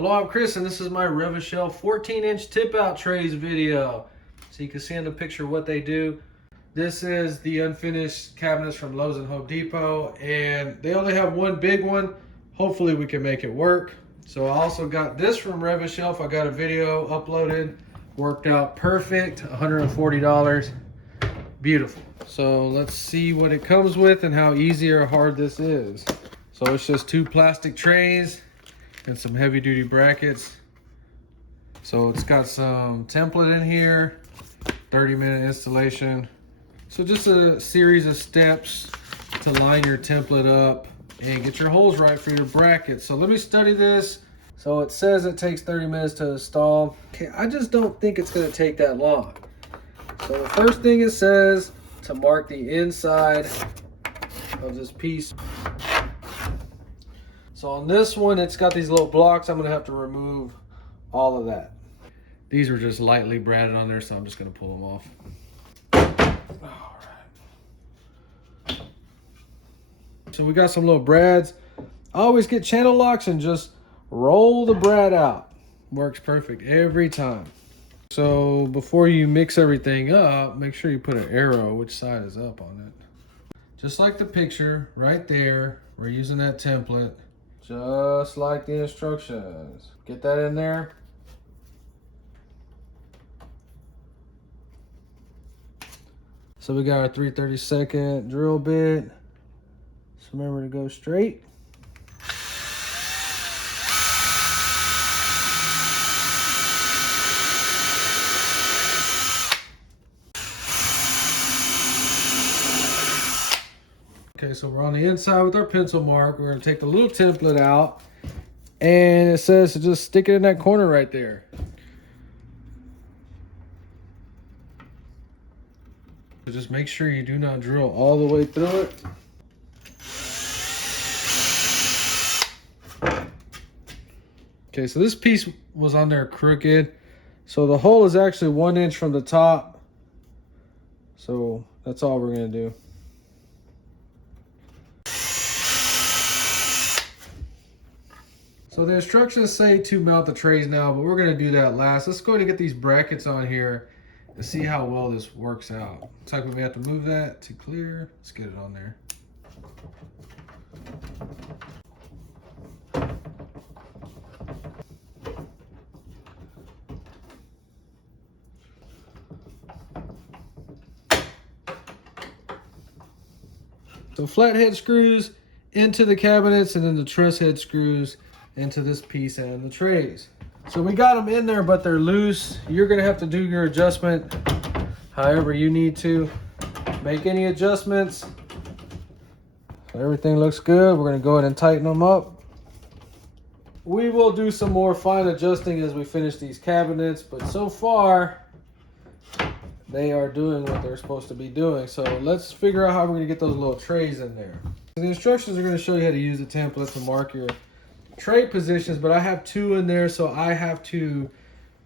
Hello, I'm Chris, and this is my REV-A-SHELF 14-inch tip-out trays video. So you can see in the picture what they do. This is the unfinished cabinets from Lowe's and Home Depot, and they only have one big one. Hopefully we can make it work. So I also got this from REV-A-SHELF. I got a video uploaded, worked out perfect, $140. Beautiful. So let's see what it comes with and how easy or hard this is. So it's just two plastic trays and some heavy duty brackets. So it's got some template in here, 30-minute installation. So just a series of steps to line your template up and get your holes right for your brackets. So let me study this. So it says it takes 30 minutes to install. Okay, I just don't think it's gonna take that long. So the first thing it says to mark the inside of this piece. So on this one, it's got these little blocks. I'm gonna have to remove all of that. These are just lightly bradded on there, so I'm just gonna pull them off. All right. So we got some little brads. I always get channel locks and just roll the brad out. Works perfect every time. So before you mix everything up, make sure you put an arrow which side is up on it. Just like the picture right there, we're using that template. Just like the instructions. Get that in there. So we got our 3/32 drill bit. So remember to go straight. Okay, so we're on the inside with our pencil mark. We're gonna take the little template out, and it says to just stick it in that corner right there. So just make sure you do not drill all the way through it. Okay, so this piece was on there crooked. So the hole is actually 1 inch from the top. So that's all we're gonna do. So the instructions say to mount the trays now, but we're gonna do that last. Let's go ahead and get these brackets on here and see how well this works out. Looks like we may have to move that to clear. Let's get it on there. So flathead screws into the cabinets, and then the truss head screws into this piece and the trays. So we got them in there, but they're loose. You're gonna have to do your adjustment however you need to. Make any adjustments. So everything looks good. We're gonna go ahead and tighten them up. We will do some more fine adjusting as we finish these cabinets, but so far they are doing what they're supposed to be doing. So let's figure out how we're gonna get those little trays in there. The instructions are gonna show you how to use the template to mark your tray positions, but I have 2 in there, so I have to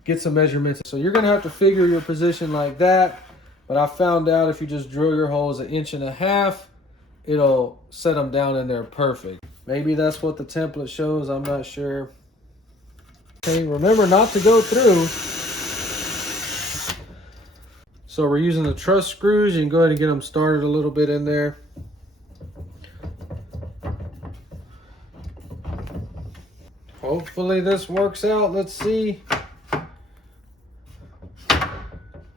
get some measurements. So you're gonna have to figure your position like that, but I found out if you just drill your holes 1.5 inches, it'll set them down in there perfect. Maybe that's what the template shows, I'm not sure. Okay, remember not to go through. So we're using the truss screws. You can go ahead and get them started a little bit in there. Hopefully this works out. Let's see.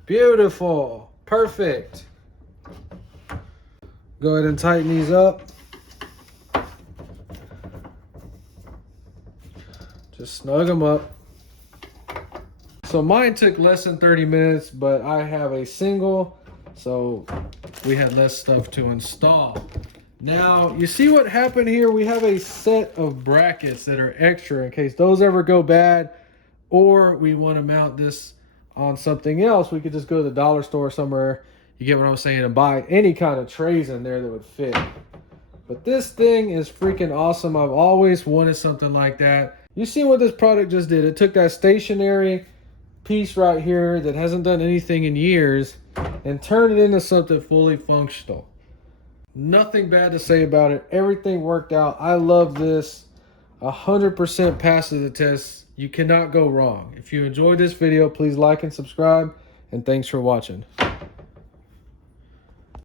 Beautiful. Perfect. Go ahead and tighten these up. Just snug them up. So mine took less than 30 minutes, but I have a single, so we had less stuff to install. Now, you see what happened here? We have a set of brackets that are extra in case those ever go bad, or we want to mount this on something else. We could just go to the dollar store somewhere, you get what I'm saying, and buy any kind of trays in there that would fit. But this thing is freaking awesome. I've always wanted something like that. You see what this product just did? It took that stationary piece right here that hasn't done anything in years and turned it into something fully functional. Nothing bad to say about it. Everything worked out. I love this. 100% passes the test. You cannot go wrong. If you enjoyed this video, please like and subscribe, and thanks for watching.